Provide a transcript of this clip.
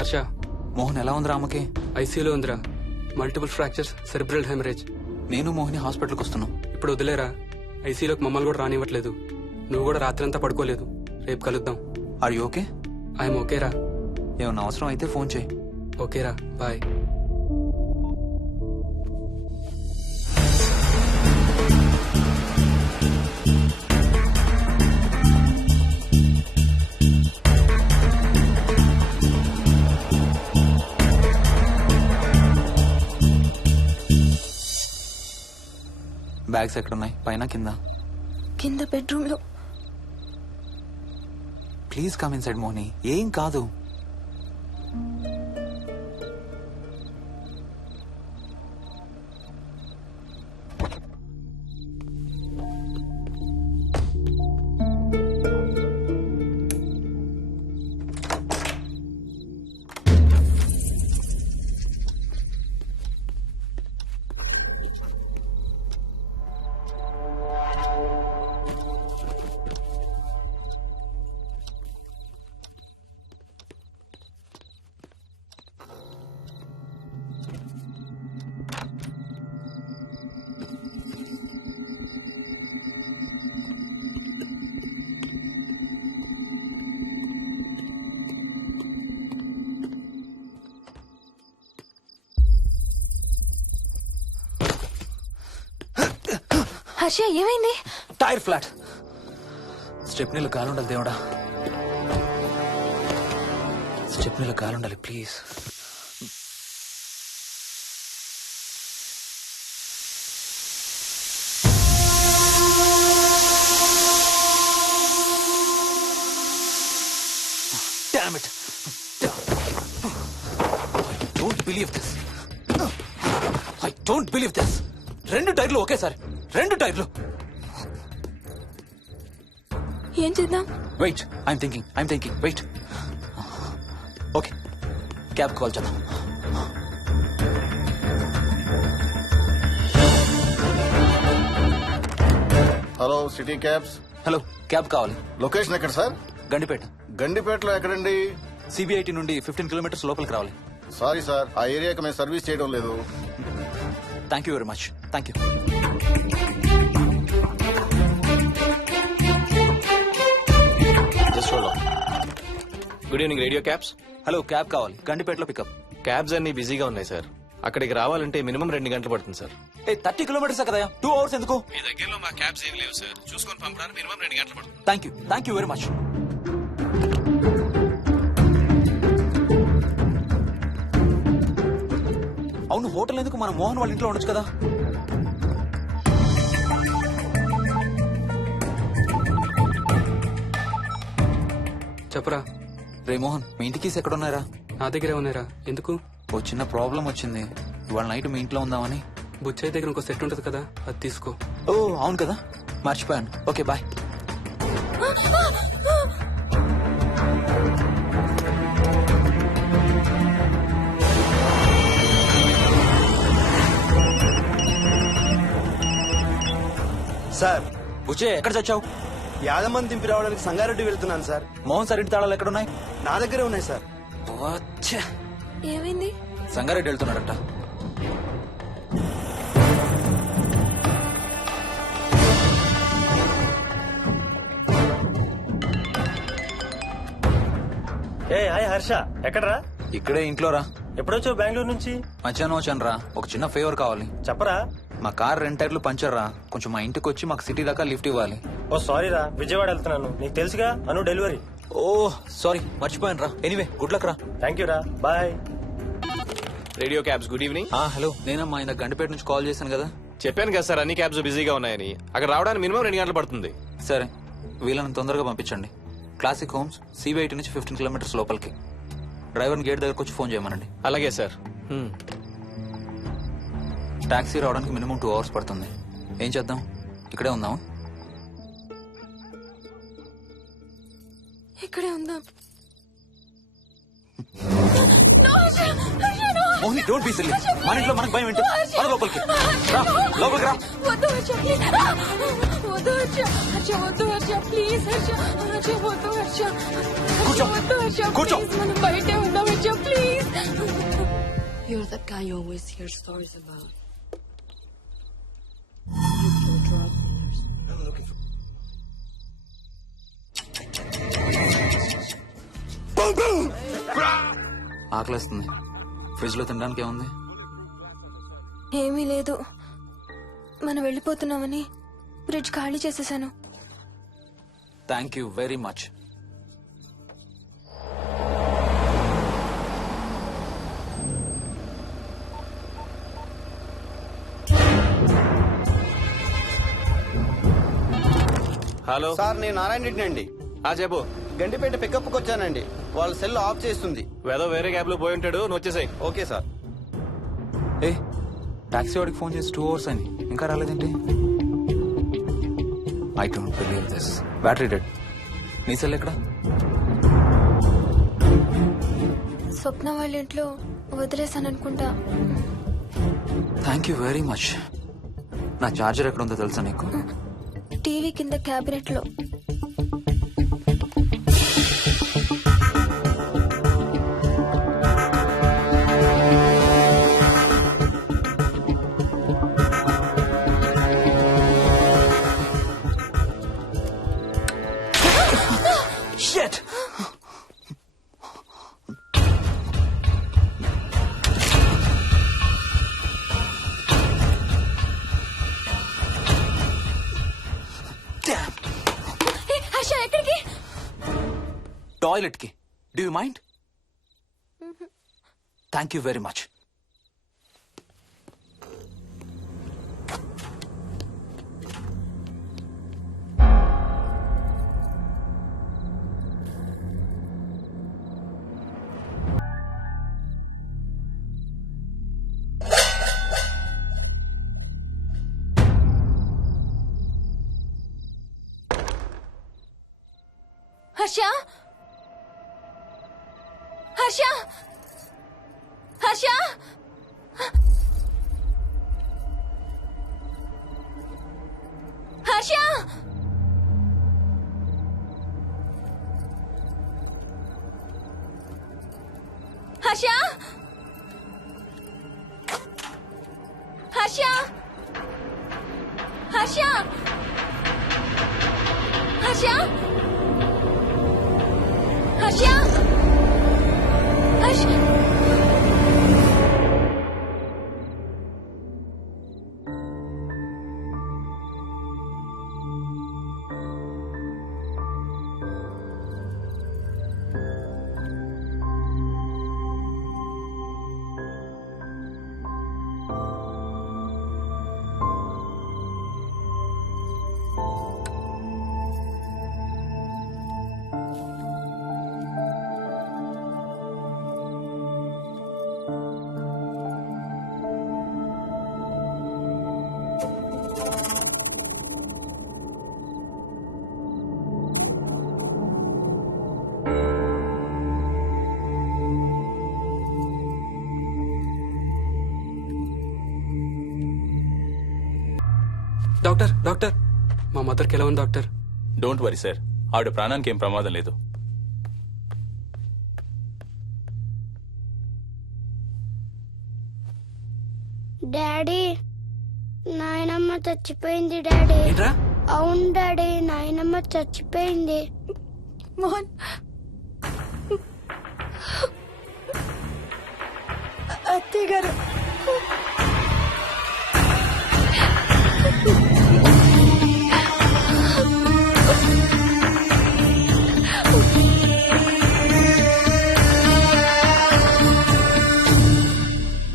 హర్ష, మోహన్ ఎలా ఉందిరా అమ్మకి? ఐసీయూలో ఉందిరా. Multiple fractures, cerebral haemorrhage. నేను మోహిని హాస్పిటల్కి వస్తున్నాం. ఇప్పుడు వదిలేరా, ఐసీయూలోకి మమ్మల్ని కూడా రానివ్వట్లేదు. నువ్వు కూడా రాత్రంతా పడుకోలేదు. రేపు కలుద్దాం. Are you okay? ఐఎమ్ ఓకేరా. ఏమన్నా అవసరం అయితే ఫోన్ చేయి. ఓకేరా, బాయ్. బ్యాగ్స్ ఎక్కడున్నాయి? పైన కింద? కింద బెడ్రూమ్ లో. Please come inside Mohini, ఏం కాదు. హర్ష, ఏమైంది? Tyre flat. స్టెప్నీలో కాలుండాలి దేవుడా, స్టెప్నీలో కాలుండాలి please. Damn it. I don't believe this. రెండు టైర్లు ఒకేసారి, రెండు టైర్లు. ఏం చేద్దాం? Wait, I'm thinking. Wait. Okay, cab call చేద్దాం. Hello, city cabs. Hello, cab కావాలి. లొకేషన్ ఎక్కడ సార్? గండిపేట. గండిపేటలో ఎక్కడండి? సిబిఐటి నుండి 15 కిలోమీటర్స్ లోపలికి రావాలి. సారీ సార్, ఆ ఏరియాకి మేము సర్వీస్ చేయడం లేదు. Thank you very much. Thank you. Good evening radio cabs. Hello, cab కావాలి. గండిపేటలో పికప్. క్యాబ్స్ అన్ని బిజీగా ఉన్నాయి సార్. అక్కడికి రావాలంటే మినిమం 2 గంటలు పడుతుంది సార్. 30 కిలోమీటర్స్ కదా, 2 అవర్స్ ఎందుకు? మీ దగ్గరలో మా క్యాబ్స్ ఏం లేవు సార్. చూసుకొని పంపడానికి మినిమం 2 గంటలు పడుతుంది. Thank you very much. అవును, హోటల్ ఎందుకు? మన మోహన్ వాళ్ళ ఇంట్లో ఉండొచ్చు కదా. చెప్పరా. రే మోహన్, మీ ఇంటి కీస్ ఎక్కడ ఉన్నారా? నా దగ్గరే ఉన్నారా. ఎందుకు? ఓ చిన్న ప్రాబ్లం వచ్చింది. ఇవాళ నైట్ మీ ఇంట్లో ఉందామని. బుచ్చయ్య దగ్గర ఇంకో సెట్ ఉంటది కదా, అది తీసుకో. ఓ అవును కదా, మర్చిపోయాను. Okay bye. సార్, బుచ్చయ్య ఎక్కడ చచ్చావు? యాదమ్మని దింపి రావడానికి సంగారెడ్డి వెళ్తున్నాను సార్. మోహన్ సార్ ఇంటి తాళాలు ఎక్కడున్నాయి? నా దగ్గరే ఉన్నాయి సార్. ఏమైంది? సంగారెడ్డి వెళ్తున్నాడట. హాయ్ హర్ష, ఎక్కడరా? ఇక్కడే ఇంట్లో రా. ఎప్పుడొచ్చావు బెంగళూరు నుంచి? మధ్యాహ్నం వచ్చాను రా. ఒక చిన్న ఫేవర్ కావాలి. చెప్పరా. మా కార్ 2 టైర్లు పంచర్ రా. కొంచెం మా ఇంటికి వచ్చి మాకు సిటీ దాకా లిఫ్ట్ ఇవ్వాలి. ఓ సారీ రా, విజయవాడ వెళ్తున్నాను. నీకు తెలుసుగా, అను డెలివరీ. ఓ సారీ, మర్చిపోయాను రా. ఎనీవే, గుడ్ లక్ రా. థ్యాంక్ యూ రా, bye. Radio cabs, good evening. Hello, నేనమ్మా ఆయన గండిపేట నుంచి కాల్ చేశాను కదా. చెప్పాను కదా సార్, అన్ని క్యాబ్స్ బిజీగా ఉన్నాయని. అక్కడ రావడానికి మినిమం 2 గంటలు పడుతుంది. సరే, వీళ్ళని తొందరగా పంపించండి. క్లాసిక్ హోమ్స్, సిబిఐటి నుంచి 15 కిలోమీటర్స్ లోపలికి. డ్రైవర్ని గేట్ దగ్గరకు వచ్చి ఫోన్ చేయమనండి. అలాగే సార్. టాక్సీ రావడానికి మినిమం 2 అవర్స్ పడుతుంది. ఏం చేద్దాం, ఇక్కడే ఉందాం. ఇక్కడే ఉందాం. Mohini, don't be silly. మన ఇంట్లో మనకు భయం ఏంటి? మన లోపలికి రా, లోపలికి రా. వద్దు హర్ష, ప్లీజ్. వద్దు హర్ష, హర్ష వద్దు హర్ష, ప్లీజ్ హర్ష, హర్ష వద్దు హర్ష, కూర్చో, వద్దు హర్ష, కూర్చో. ప్లీజ్, మనం బయటే ఉందాం Harsha, please. You're that guy you always hear stories about. You kill drug dealers. I'm looking for. ఆకలేస్తుంది. ఫ్రిడ్జ్ లో తినడానికి ఏముంది? ఏమీ లేదు. మనం వెళ్ళిపోతున్నామని ఫ్రిడ్జ్ ఖాళీ చేసేసాను. Thank you very much. Hello sir నేను నారాయణ రెడ్డి అండి. చెప్పు. గండిపేట పికప్కి వచ్చానండి. వాళ్ళ సెల్ ఆఫ్ చేస్తుంది. వేదో వేరే క్యాబ్ లో పోయి ఉంటాడు, నువ్వు వచ్చేసాయి. Okay sir. ఏ టాక్సీ వాడికి ఫోన్ చేసి 2 hours అని ఇంకా రాలేదేంటి? I don't believe this. Battery dead. నీ సెల్ ఎక్కడ? స్వప్న వాళ్ళ ఇంట్లో వదిలేసాను అనుకుంటా. Thank you very much. నా చార్జర్ ఎక్కడ ఉందో తెలుసా నీకు? టీవీ కింద క్యాబినెట్ లో. Shit! Damn! హర్ష ఎక్కడికి? టాయిలెట్ కి. Do you mind? Thank you very much. Harsha Harsha Harsha Harsha Harsha Harsha Harsha Harsha Harsha Harsha doctor doctor, మా మదర్కి ఎలా ఉంది డాక్టర్? డోంట్ వరీ సార్, ఆవిడ ప్రాణానికి ఏం ప్రమాదం లేదు. డాడీ, నాయనమ్మ చచ్చిపోయింది డాడీ. ఏంట్రా? అవును డాడీ, నాయనమ్మ చచ్చిపోయింది. మోహన్